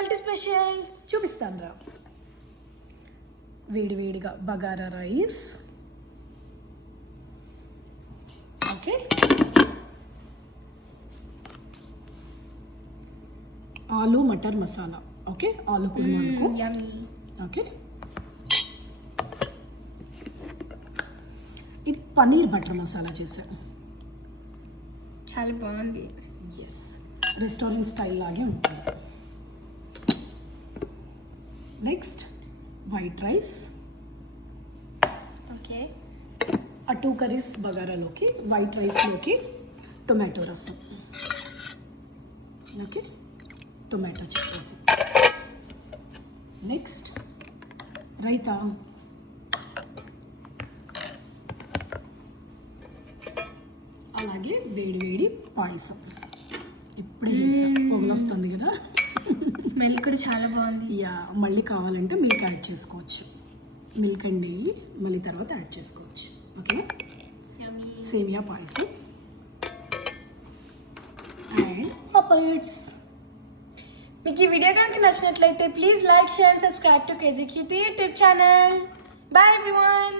ఇవాల్టి స్పెషల్స్ చూపిస్తాను రా. వేడివేడిగా బగారా రైస్, ఓకే, ఆలు మటర్ మసాలా, ఓకే, ఆలు కుర్మా అనుకో, ఓకే. ఇది పన్నీర్ బటర్ మసాలా చేశాను. చాలా బాగుంది. ఎస్, రెస్టారెంట్ స్టైల్ లాగే ఉంటుంది. Next white rice, okay. ఆ 2 కర్రీస్ బగారాలోకి, వైట్ రైస్లోకి టొమాటో రసం, ఓకే, టొమాటో రసం. నెక్స్ట్ రైతా, అలాగే వేడి పాయసం. ఇప్పుడే చేసా, పొగలు వస్తుంది కదా. స్మెల్ కూడా చాలా బాగుంది. యా, మళ్ళీ కావాలంటే మిల్క్ యాడ్ చేసుకోవచ్చు. మిల్క్ అండ్ నెయ్యి మళ్ళీ తర్వాత యాడ్ చేసుకోవచ్చు, ఓకే. సేమియా పాయసం అండ్ పపట్స్. మీకు ఈ వీడియో కనుక నచ్చినట్లయితే please like, share, subscribe to KG cutie YouTube channel. Bye everyone.